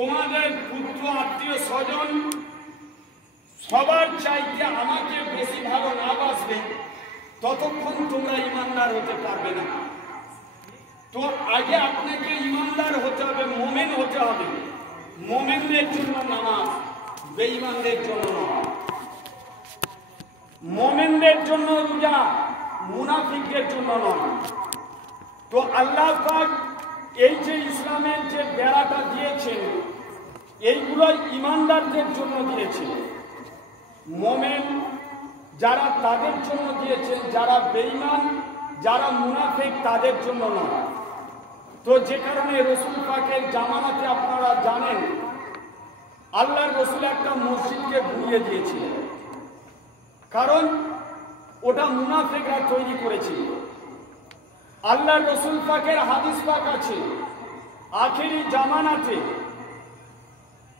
তোমাদের পুত্র আত্মীয় স্বজন সবার চাইতে আমাকে বেশি ভালো না বাসবে ততক্ষণ তোমরা ইমানদার হতে পারবে না। তো আগে আপনাকে ইমানদার হতে হবে, মোমেন হতে হবে। মোমেনদের জন্য নামাজ, বেঈমানদের জন্য নয়। মোমেনদের জন্য রোজা, মুনাফিকদের জন্য নয়। তো আল্লাহ পাক এই যে ইসলামের যে বেড়াটা দিয়েছেন এইগুলো ইমানদারদের জন্য দিয়েছেন। মোমেন যারা তাদের জন্য দিয়েছেন, যারা বেঈমান, যারা মুনাফিক তাদের জন্য নয়। তো যে কারণে রসুল পাকের জামানাতে আপনারা জানেন আল্লাহর রসুল একটা মসজিদকে ঘুরিয়ে দিয়েছিলেন, কারণ ওটা মুনাফিকরা তৈরি করেছিল। আল্লাহর রসুল পাকের হাদিস পাক আছে আখেরি জামানাতে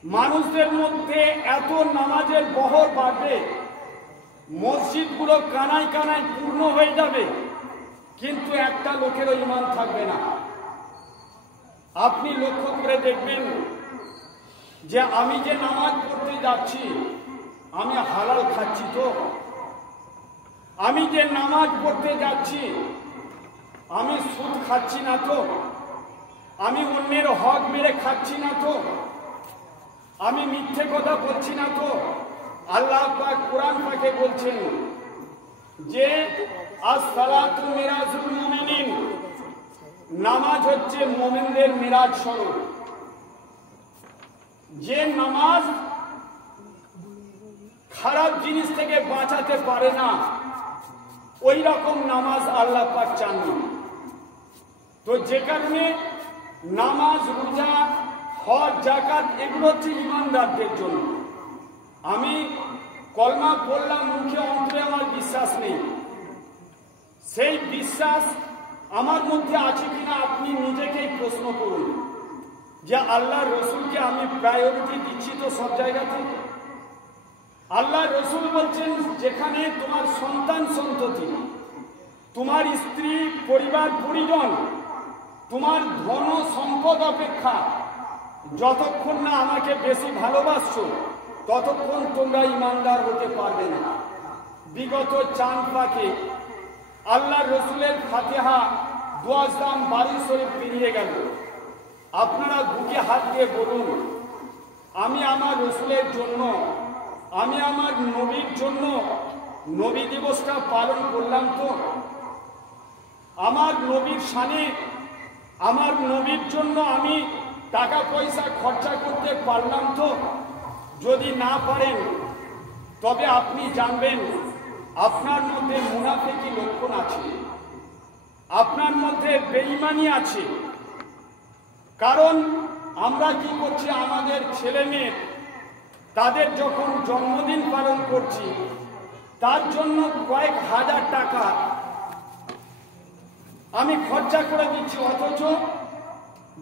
মানুষদের মধ্যে এত নামাজের বহর বাড়বে, মসজিদগুলো কানায় কানায় পূর্ণ হয়ে যাবে, কিন্তু একটা লোকেরও ঈমান থাকবে না। আপনি লক্ষ্য করে দেখবেন যে আমি যে নামাজ পড়তে যাচ্ছি আমি হালাল খাচ্ছি তো, আমি যে নামাজ পড়তে যাচ্ছি আমি সুদ খাচ্ছি না তো, আমি অন্যের হক মেরে খাচ্ছি না তো, আমি মিথ্যে কথা বলছি না তো। আল্লাহ পাক কোরআন পাকে বলছেন যে আস-সালাতু মিরাজুল মুমিনিন, নামাজ হচ্ছে মুমিনদের মিরাজ স্বরূপ। যে নামাজ খারাপ জিনিস থেকে বাঁচাতে পারে না ওই রকম নামাজ আল্লাহ পাক চান না। তো যে কারণে নামাজ, রোজা, হজ, যাকাত এগুলো হচ্ছে ইমানদারদের জন্য। আমি কলমা পড়লাম মুখে, অন্তরে আমার বিশ্বাস নেই, সেই বিশ্বাস আমার মধ্যে আছে কিনা আপনি নিজেকেই প্রশ্ন করুন যে আল্লাহ রসুলকে আমি প্রায়োরিটি দিচ্ছি তো সব জায়গাতে। আল্লাহ রসুল বলছেন যেখানে তোমার সন্তান সন্ততি, তোমার স্ত্রী, পরিবার পরিজন, তোমার ধন সম্পদ অপেক্ষা যতক্ষণ না আমাকে বেশি ভালোবাসছো ততক্ষণ তোমরা ইমানদার হতে পারবে না। বিগত চাঁদ পাকে আল্লাহ রসুলের ফাতিহা দুয়াজদাম বাড়ি শরীফ পেরিয়ে গেল। আপনারা বুকে হাত দিয়ে বলুন, আমি আমার রসুলের জন্য, আমি আমার নবীর জন্য নবী দিবসটা পালন করলাম তো? আমার নবীর শানে, আমার নবীর জন্য আমি টাকা পয়সা খরচা করতে পারলাম তো? যদি না পারেন তবে আপনি জানবেন আপনার মধ্যে মুনাফিকি লক্ষণ আছে, আপনার মধ্যে বেঈমানি আছে। কারণ আমরা কি করছি, আমাদের ছেলে মেয়ে তাদের যখন জন্মদিন পালন করছি তার জন্য কয়েক হাজার টাকা আমি খরচা করে দিচ্ছি, অথচ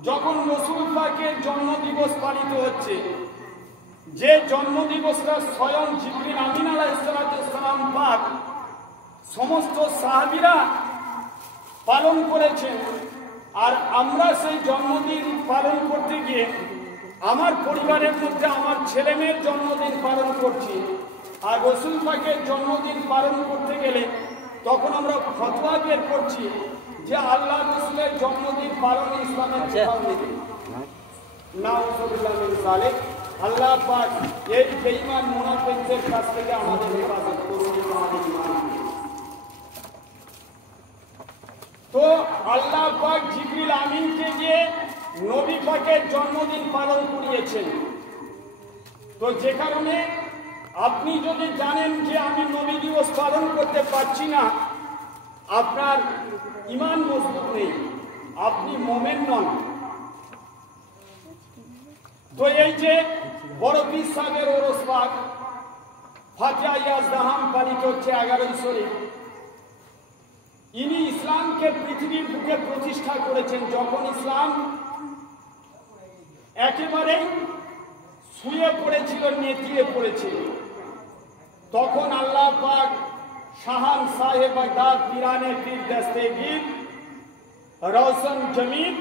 যখন রসুল পাকের জন্মদিবস পালিত হচ্ছে, যে জন্মদিবসটা স্বয়ং জিবরিল আমিন আলাইহিস সালাম পাক সমস্ত সাহাবীরা পালন করেছেন, আর আমরা সেই জন্মদিন পালন করতে গিয়ে আমার পরিবারের মধ্যে আমার ছেলে মেয়ের জন্মদিন পালন করছি, আর রসুল পাকের জন্মদিন পালন করতে গেলে তখন আমরা ফতোয়া বের করছি যে আল্লাহ রসুলের জন্মদিন পালন ইসলামের নাউযুবিল্লাহ মিন যালিক। আল্লাহ পাক এই বেঈমান মুনাফিকদের কাছ থেকে আমাদের হেফাজত করুন। তো আল্লাহ পাক জিবরিল আমিনকে দিয়ে নবী পাকের জন্মদিন পালন করিয়েছেন। তো যে কারণে আপনি যদি জানেন যে আমি নবী দিবস পালন করতে পারছি না, আপনার ঈমান মজবুত নেই, আপনি মুমিন নন। তো এই যে বড় পীর সাহেবের ওরস পাক ফাতিহা ইয়াজদাহাম পালিত হচ্ছে 11 শরীফ, ইনি ইসলামকে পৃথিবীর বুকে প্রতিষ্ঠা করেছেন। যখন ইসলাম একেবারে শুয়ে পড়েছিল, নেতিয়ে পড়েছিল, তখন আল্লাহ পাক শাহান সাহেব বাগদাদ পিরানে পীর দস্তগীর রওশন জমিন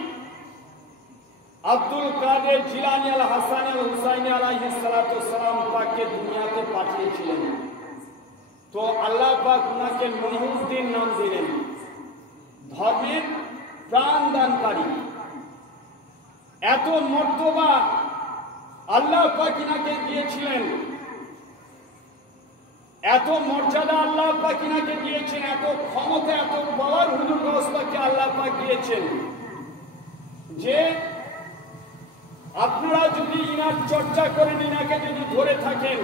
আব্দুল কাদের জিলানী আল হাসান আল হুসাইনি আলাইহিস সালাতু ওয়াসসালাম পাককে দুনিয়াতে পাঠিয়েছিলেন। তো আল্লাহ পাক ওনাকে মহিউদ্দিন নাম দিলেন, ধর্মের প্রাণদানকারী। এত মর্তবা আল্লাহ পাক ইনাকে দিয়েছিলেন, এত মর্যাদা আল্লাহ পাক ইনাকে দিয়েছেন, এত ক্ষমতা, এত পাওয়ার হুজুর গাউস পাককে আল্লাহ পাক দিয়েছেন যে আপনারা যদি ইনার চর্চা করেন, ইনাকে যদি ধরে থাকেন,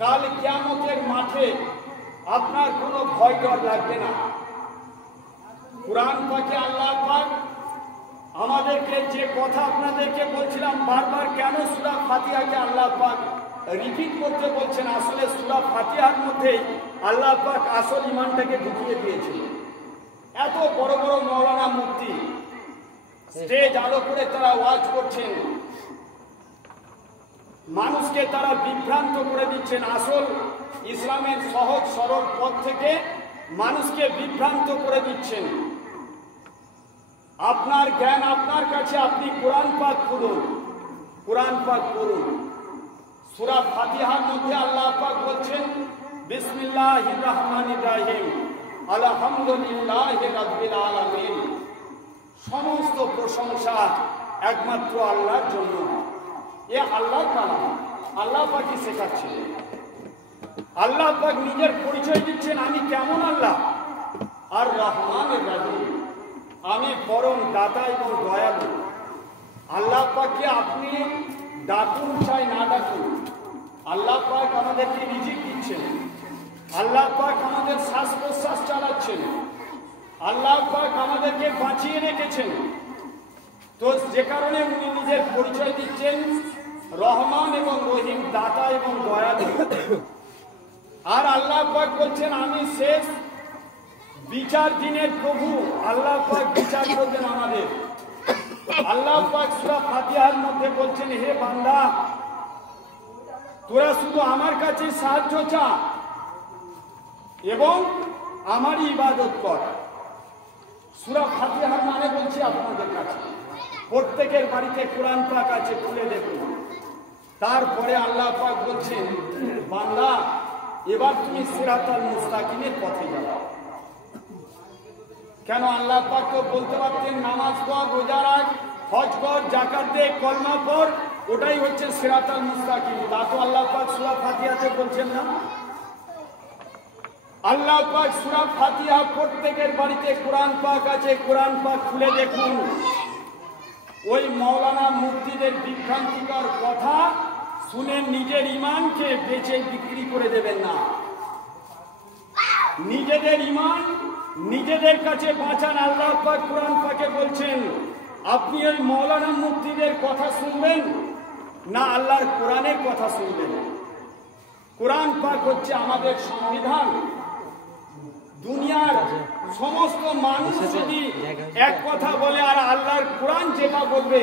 কাল কিয়ামতের মাঠে আপনার কোনো ভয় ডর লাগবে না। কুরআন পাকে আল্লাহ পাক আমাদেরকে যে কথা আপনাদেরকে বলছিলাম বারবার, কেন সূরা ফাতিহাকে আল্লাহ পাক রিপিট করতে বলছেন, আসলে সূরা ফাতিহার মধ্যেই আল্লাহ পাক আসল ঈমানটাকে ঢুকিয়ে দিয়েছেন। এত বড় বড় মাওলানা মুফতি স্টেজ আলো করে তারা ওয়াজ করছেন, মানুষকে তারা বিভ্রান্ত করে দিচ্ছেন, আসল ইসলামের সহজ সরল পথ থেকে মানুষকে বিভ্রান্ত করে দিচ্ছেন। আপনার জ্ঞান আপনার কাছে, আপনি কোরআন পাক খুলুন, কোরআন পাক পড়ুন। সূরা ফাতিহার মধ্যে আল্লাহ পাক বলছেন বিসমিল্লাহির রহমানির রহিম, আলহামদুলিল্লাহি রাব্বিল আলামিন। সমস্ত প্রশংসা একমাত্র আল্লাহর জন্য। এ আল্লাহর কালাম, আল্লাহ পাকই শেখাচ্ছেন। আল্লাহ পাক নিজের পরিচয় দিচ্ছেন, আমি কেমন আল্লাহ, আর রহমানির রহিম, আমি পরম দাতা এবং দয়ালু। আল্লাহ পাককে আপনি ডাকুন চাই না ডাকুন, আল্লাহ পাক আমাদেরকে রিজিক দিচ্ছেন, আল্লাহ পাক আমাদের শ্বাস প্রশ্বাস চালাচ্ছেন, আল্লাহ পাক আমাদেরকে বাঁচিয়ে রেখেছেন। তো যে কারণে উনি নিজের পরিচয় দিচ্ছেন রহমান এবং রহিম, দাতা এবং দয়ালু। আর আল্লাহ পাক বলছেন আমি শেষ বিচার দিনের প্রভু, আল্লাহ পাক বিচার করবেন আমাদের। আল্লাহ পাক সূরা ফাতিহার মধ্যে বলছেন, হে বান্দা, তোরা শুধু আমার কাছে সাহায্য চা এবং আমারই ইবাদত কর। সূরা ফাতিহার মানে বলছি আপনাদের কাছে, প্রত্যেকের বাড়িতে কোরআন পাক আছে, খুলে দেখুন। তারপরে আল্লাহ পাক বলছেন, বান্দা এবার তুমি সিরাতাল মুস্তাকিমের পথে যাও। কেন আল্লাহ পাক তো বলতে পারতেন নামাজ পড়, রোজা রাখ, হজ কর, যাকাত দে, কলমা পড়, ওটাই হচ্ছে সিরাতাল মুস্তাকিম। তা তো আল্লাহ পাক সূরা ফাতিহাতে বলছেন না। আল্লাহ পাক সূরা ফাতিহা, প্রত্যেকের বাড়িতে কোরআন পাক আছে, কোরআন পাক খুলে দেখুন। ওই মাওলানা মুফতিদের বিভ্রান্তিকর কথা শুনে নিজের ঈমানকে বেচে বিক্রি করে দেবেন না। নিজেদের ঈমান নিজেদের কাছে বাঁচান। আল্লাহ পাক কোরআন পাকে বলছেন, আপনি ওই মাওলানা মুফতিদের কথা শুনবেন না আল্লাহর কোরআনের কথা শুনবেন। কোরআন পাক হচ্ছে আমাদের সংবিধান। দুনিয়ার সমস্ত মানুষ যদি এক কথা বলে আর আল্লাহর কোরআন যেটা বলবে,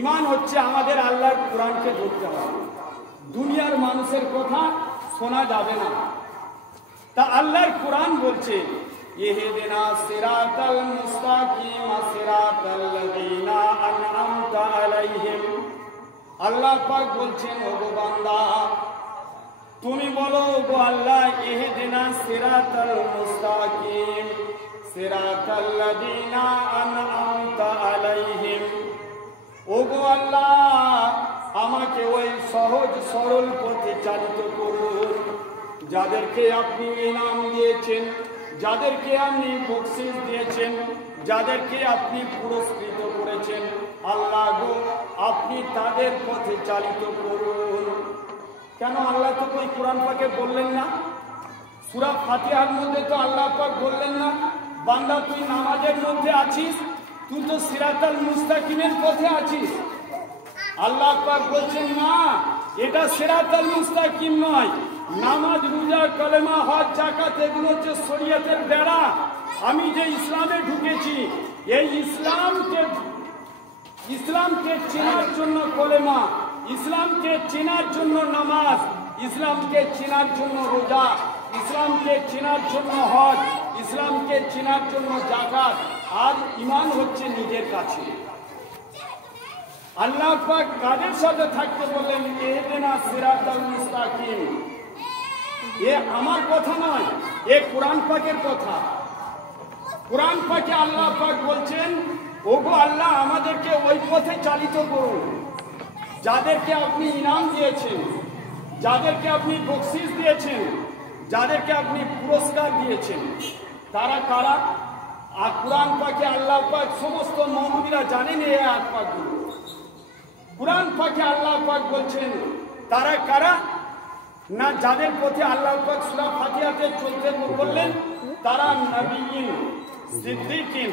ঈমান হচ্ছে আমাদের আল্লাহর কোরআনকে ধরতে হবে, দুনিয়ার মানুষের কথা শোনা যাবে না। তা আল্লাহর কোরআন বলছে, ইহদিনা সিরাতাল মুস্তাকিম সিরাতাল লাযিনা আন'আমতা আলাইহিম। আল্লাহ পাক বলছেন, ওগো বান্দা তুমি বলো, ওগো আল্লাহ, ইহদিনা সিরাতাল মুস্তাকিম সিরাতাল লাযিনা আন'আমতা আলাইহিম। ওগো আল্লাহ, আমাকে ওই সহজ সরল পথে চালিত করুন যাদেরকে আপনি ইনাম দিয়েছেন, যাদেরকে আপনি বকশিশ দিয়েছেন, যাদেরকে আপনি পুরস্কৃত করেছেন। আল্লাহ গো, আপনি তাদের পথে চালিত করুন। কেন আল্লাহ তো ওই কোরআন পাকে বললেন না? সূরা ফাতিহার মধ্যে তো আল্লাহ পাক বললেন না, বান্দা তুই নামাজের মধ্যে আছিস, তুই তো সিরাতাল মুস্তাকিমের পথে আছিস। আল্লাহ পাক বলছেন না, এটা সিরাতাল মুস্তাকিম নয়। নামাজ, রোজা, কলেমা, হজ, যাকাত এগুলো হচ্ছে শরীয়তের বেড়া। আমি যে ইসলামে ঢুকেছি, এই ইসলামকে চেনার জন্য কলেমা, ইসলামকে চেনার জন্য নামাজ, ইসলামকে চেনার জন্য রোজা, ইসলামকে চেনার জন্য হজ, ইসলামকে চেনার জন্য যাকাত। আর ঈমান হচ্ছে নিজের কাছে। আল্লাহ পাক কাদের সাথে থাকতে বললেন ইহদিনা সিরাতাল মুস্তাকিম। এ আমার কথা নয়, এ কোরআন পাকের কথা। কোরআন পাকে আল্লাহ পাক বলছেন, ওগো আল্লাহ আমাদেরকে ওই পথে চালিত করুন যাদেরকে আপনি ইনাম দিয়েছেন, যাদেরকে আপনি বকশিশ দিয়েছেন, যাদেরকে আপনি পুরস্কার দিয়েছেন। তারা কারা? আর কোরআন পাকে আল্লাহ পাক সমস্ত মুমিনরা জানেন এই আয়াত পাকগুলো। কোরআন পাকে আল্লাহ পাক বলছেন তারা কারা না, যাদের প্রতি আল্লাহ পাক সূরা ফাতিহাতে চলতে বললেন তারা নবীন, সিদ্দিকিন,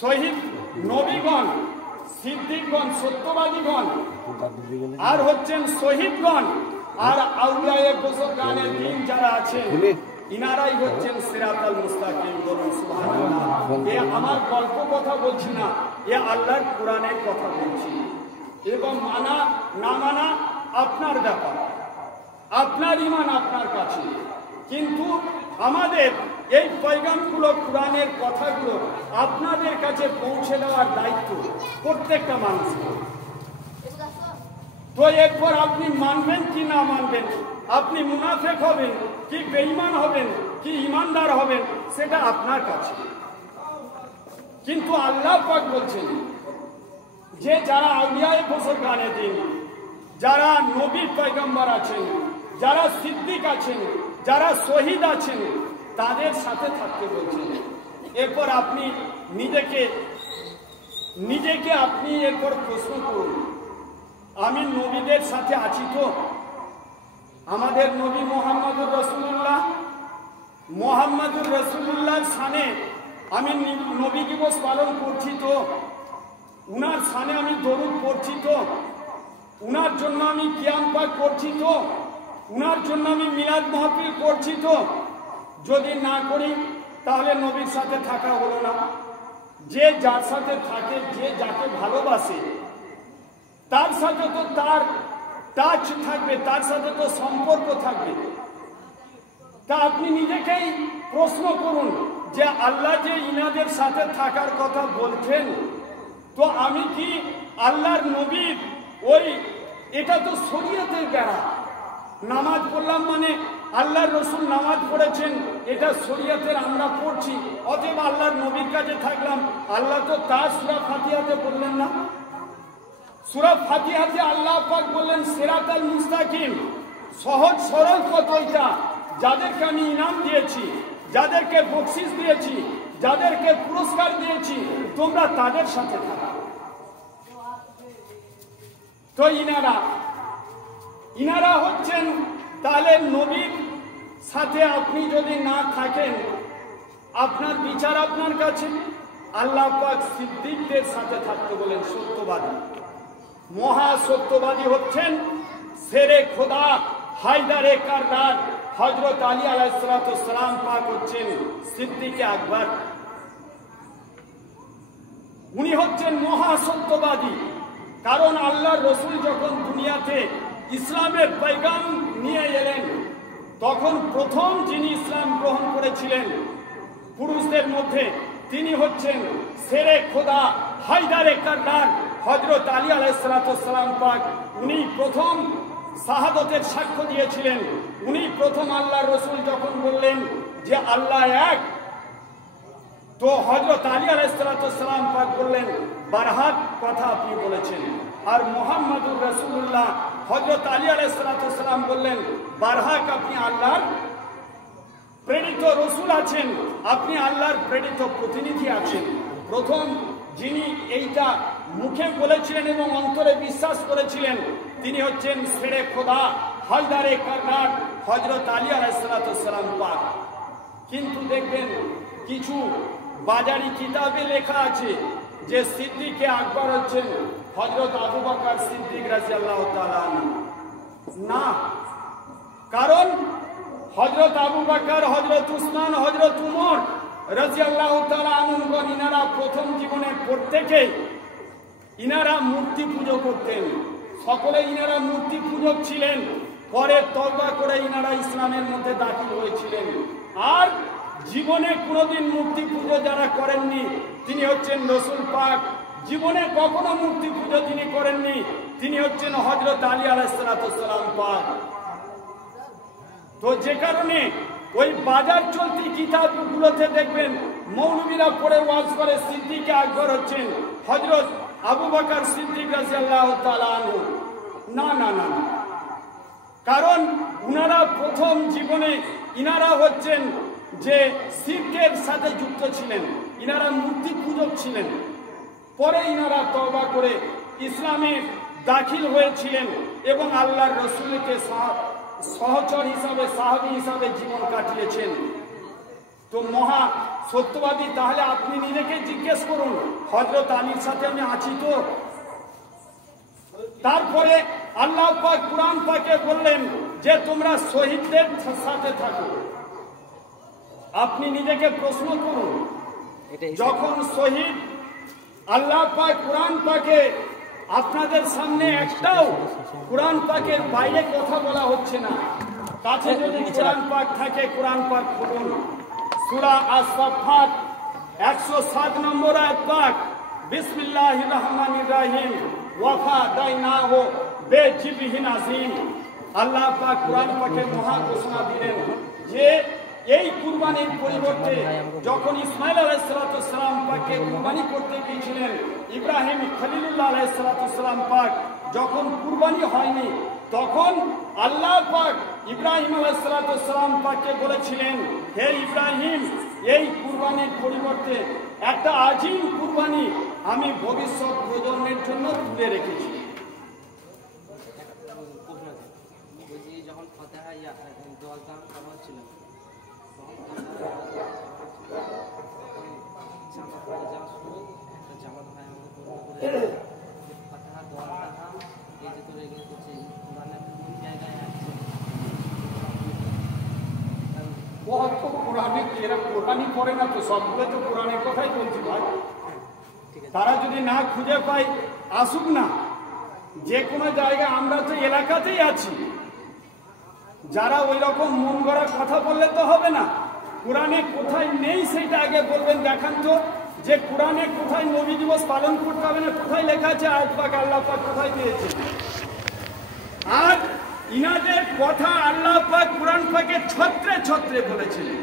শহীদ, নবীগণ, সিদ্দিকগণ, সত্যবাদীগণ, আর হচ্ছেন শহীদগণ, আর আউলিয়ায়ে বুজুর্গানে দ্বীন যারা আছেন ইনারাই হচ্ছেন সিরাতাল মুস্তাকিম। বলুন সুবহানাল্লাহ। এ আমার গল্প কথা বলছি না, এ আল্লাহর কোরআনের কথা বলছি। এবং মানা না মানা আপনার ব্যাপার, আপনার ঈমান আপনার কাছে। কিন্তু আমাদের এই পয়গামগুলো, কোরআনের কথাগুলো আপনাদের কাছে পৌঁছে দেওয়ার দায়িত্ব প্রত্যেকটা মানুষের। তো এরপর আপনি মানবেন কি না মানবেন, আপনি মুনাফিক হবেন কি বেঈমান হবেন কি ঈমানদার হবেন, সেটা আপনার কাছে। কিন্তু আল্লাহ পাক বলছেন যে যারা আউলিয়ায়ে বুজুর্গানে দ্বীন, যারা নবী পয়গম্বর আছেন, যারা সিদ্দিক আছেন, যারা শহীদ আছেন, তাদের সাথে থাকতে বলছেন। এরপর আপনি নিজেকে আপনি এরপর প্রশ্ন করুন, আমি নবীদের সাথে আছি তো? আমাদের নবী মুহাম্মদুর রাসূলুল্লাহর শানে আমি নবী দিবস পালন করছি তো? উনার শানে আমি দরুদ পড়ছি তো? উনার জন্য আমি কিয়াম পাক করছি তো? উনার জন্য আমি মিলাদ মাহফিল করছি তো? যদি না করি তাহলে নবীর সাথে থাকা হলো না। যে যার সাথে থাকে, যে যাকে ভালোবাসে, তার সাথে তো তার টাচ থাকবে, তার সাথে তো সম্পর্ক থাকবে। তা আপনি নিজেকেই প্রশ্ন করুন যে আল্লাহ যে ইনাদের সাথে থাকার কথা বলছেন, তো আমি কি আল্লাহর নবীর ওই, এটা তো শরীয়তের বেড়া। নামাজ পড়লাম মানে আল্লাহর রসুল নামাজ পড়েছেন, এটা শরীয়তের আমরা পড়ছি, অতএব আল্লাহর নবীর কাছে থাকলাম। আল্লাহ তো তার সূরা ফাতিহাতে বললেন না? সূরা ফাতিহাতে আল্লাহ পাক বললেন সিরাতাল মুস্তাকিম, সহজ সরল পথ ওইটা, যাদেরকে আমি ইনাম দিয়েছি, যাদেরকে বকশিশ দিয়েছি, যাদেরকে পুরস্কার দিয়েছি, তোমরা তাদের সাথে থাকো। তো ইনারা হচ্ছেন, তাহলে নবীর সাথে আপনি যদি না থাকেন, আপনার বিচার আপনার কাছে। আল্লাহ পাক সিদ্দিকদের সাথে থাকতে বলেন, সত্যবাদী, মহা সত্যবাদী হচ্ছেন শেরে খোদা হায়দারে কাররার হযরত আলী আলাইহিস সালাম পাক হচ্ছেন সিদ্দিকে আকবর। উনি হচ্ছেন মহা সত্যবাদী। কারণ আল্লাহর রসুল যখন দুনিয়াতে ইসলামের পয়গাম নিয়ে এলেন, তখন প্রথম যিনি ইসলাম গ্রহণ করেছিলেন পুরুষদের মধ্যে, তিনি হচ্ছেন শেরে খোদা হায়দারে কাররার হযরত আলী আলাইহিস সালাম পাক। উনি প্রথম শাহাদতের সাক্ষ্য দিয়েছিলেন। উনি প্রথম আল্লাহর রসুল যখন বললেন যে আল্লাহ এক, তো হযরত আলী আলাইহিস সালাম পাক বললেন বারহাত কথা আপনি বলেছেন। আর মুহাম্মাদুর রাসূলুল্লাহ হযরত আলী আলাইহিস সালাম বললেন বারহাক আপনি আল্লাহর প্রেরিত রসুল আছেন, আপনি আল্লাহর প্রেরিত প্রতিনিধি আছেন। প্রথম যিনি এইটা মুখে বলেছিলেন এবং অন্তরে বিশ্বাস করেছিলেন, তিনি হচ্ছেন শেরে খোদা হায়দারে কাররার হযরত আলী আলাইহিস সালাম পাক। কিন্তু দেখবেন কিছু বাজারি কিতাবে লেখা আছে যে সিদ্দিকে আকবর হচ্ছেন হযরত আবু বকর সিদ্দিক রাদিয়াল্লাহু তাআলা আনহু। না, কারণ হযরত আবু বকর, হযরত উসমান, হযরত উমর রাদিয়াল্লাহু তাআলা আনহুগণ, ইনারা প্রথম জীবনের প্রত্যেকেই ইনারা মূর্তি পুজো করতেন। সকলে ইনারা মূর্তি পূজক ছিলেন। পরে তওবা করে ইনারা ইসলামের মধ্যে দাখিল হয়েছিলেন। আর জীবনে কোনোদিন মূর্তি পুজো যারা করেননি, তিনি হচ্ছেন রসুল পাক জীবনে কখনো মূর্তি পুজো তিনি করেননি। তিনি হচ্ছেন হযরত আলী আলাইহিস সালাম পাক। তো যে কারণে ওই বাজার চলতি কিতাবগুলোতে দেখবেন মৌলবীরা পড়ে ওয়াজ করে সিদ্দিক আকবর হচ্ছেন হযরত আবু বকর সিদ্দিক রাদিয়াল্লাহু তাআলা আনহু। না না না, কারণ উনারা প্রথম জীবনে ইনারা হচ্ছেন যে শিরকের সাথে যুক্ত ছিলেন, ইনারা মূর্তি পূজক ছিলেন। পরে ইনারা তওবা করে ইসলামে দাখিল হয়েছিলেন এবং আল্লাহর রাসূলকে সহচর হিসাবে, সাহাবী হিসাবে জীবন কাটিয়েছেন। তো মহা সত্যবাদী, তাহলে আপনি নিজেকে জিজ্ঞেস করুন, হযরত আলীর সাথে আমি আছি তো? তারপরে আল্লাহ পাক কুরআন পাকে বললেন যে তোমরা শহীদদের সাথে থাকো। আপনি নিজেকে প্রশ্ন করুন, যখন শহীদ, আল্লাহ পাক কুরআন পাকে আপনাদের সামনে একটাও কুরআন পাকের বাইরে কথা বলা হচ্ছে না। কাছে যদি কুরআন পাক থাকে, কুরআন পাক খুলুন, সূরা আস-সাফফাত 107 নম্বর আয়াত পাক, বিসমিল্লাহির রহমানির রহিম, ওয়াফাদাইনাহু বিজিবহিন আযীম। আল্লাহ পাক কুরআন পাকে মহা ঘোষণা দিলেন যে এই কুরবানির পরিবর্তে যখন ইসমাঈল আলাইহিস সালাম পাককে কুরবানি করতে গিয়েছিলেন, ইব্রাহিম খলিলুল্লাহ আলাইহিস সালাম পাক যখন কুরবানি হয়নি, তখন আল্লাহ পাক ইব্রাহিম আলাইহিস সালাম পাককে বলেছিলেন, হে ইব্রাহিম, এই কুরবানির পরিবর্তে একটা আজিম কুরবানি আমি ভবিষ্যৎ প্রজন্মের জন্য তুলে রেখেছি। যখন ফাতিহা দোয়া করা হচ্ছিল, কোরআনই পড়ে না তো, সবগুলো তো কোরআনের কথাই বলছি ভাই। তারা যদি না খুঁজে পায় আসুক না, যে কোনো জায়গায়, আমরা তো এলাকাতেই আছি। যারা ওই রকম মন গড়া কথা বললে তো হবে না। কোরআনে কোথায় নেই সেটা আগে বলবেন, দেখান তো যে কোরআনে কোথায় নবী দিবস পালন করতে হবে না, কোথায় লেখা আছে, আয়াত পাক আল্লাহ পাক কোথায় দিয়েছে। আর ইনাদের কথা আল্লাহ পাক কুরআন পাকে ছত্রে ছত্রে বলেছিলেন।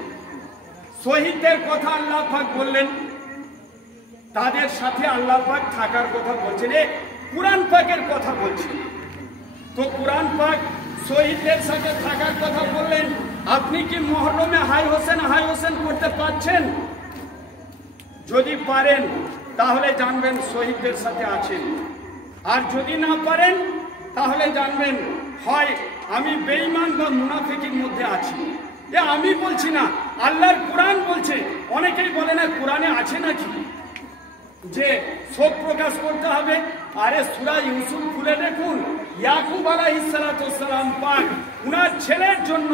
শহীদদের কথা আল্লাহ পাক বললেন, তাদের সাথে আল্লাহ পাক থাকার কথা বলছেন, কুরআন পাকের কথা বলছেন। তো কুরআন পাক শহীদদের সাথে থাকার কথা বললেন, আপনি কি মুহররমে হাই হোসেন করতে পারছেন? যদি পারেন তাহলে জানবেন শহীদদের সাথে আছেন, আর যদি না পারেন তাহলে জানবেন হয় আমি বেঈমান বা মুনাফিকের মধ্যে আছি। এ আমি বলছি না, আল্লাহর কুরআন বলছে। অনেকেই বলে না কুরআনে আছে নাকি যে শোক প্রকাশ করতে হবে। আরে সূরা ইউসুফ খুলে দেখুন, ইয়াকুব আলাইহিস সালাম পাক উনার ছেলের জন্য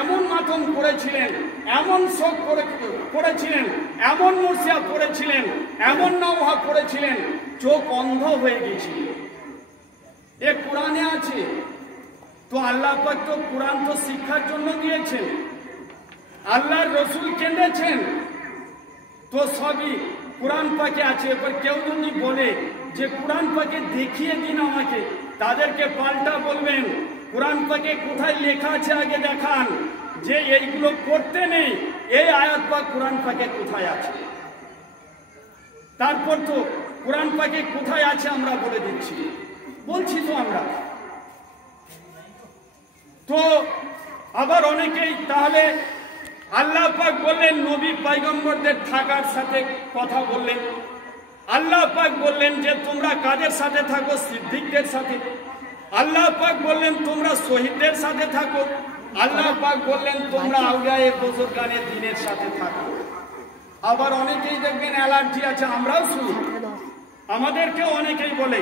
এমন মাতম করেছিলেন, এমন শোক করেছিলেন, এমন মুর্শিয়া পড়েছিলেন, এমন নওহা পড়েছিলেন, চোখ অন্ধ হয়ে গিয়েছিল। এ কোরআনে আছে। তো আল্লাহ পাক তো কোরআন তো শিক্ষার জন্য দিয়েছেন, আল্লাহর রাসূল কেঁদেছেন, তো সবই কোরআন পাকে আছে। এবার কেউ যদি বলে যে কোরআন পাকে দেখিয়ে দিন আমাকে, তাদেরকে পাল্টা বলবেন কোরআন পাকে কোথায় লেখা আছে আগে দেখান, যে এইগুলো করতে নেই, এই আয়াত পাক কোরআন পাকে কোথায় আছে। তারপর তো কোরআন পাকে কোথায় আছে আমরা বলে দিচ্ছি, বলছি তো আমরা। তো আবার অনেকেই তাহলে আল্লাহ পাক বললেন নবী পয়গম্বরদের থাকার সাথে কথা বললেন। আল্লাহ পাক বললেন যে তোমরা কাদের সাথে থাকো, সিদ্দিকদের সাথে। আল্লাহ পাক বললেন তোমরা শহীদদের সাথে থাকো। আল্লাহ পাক বললেন তোমরা আউলিয়ায়ে বুজুর্গানে দ্বীনের সাথে থাকো। আবার অনেকেই দেখবেন অ্যালার্জি আছে, আমরাও শুনি, আমাদেরকে অনেকেই বলে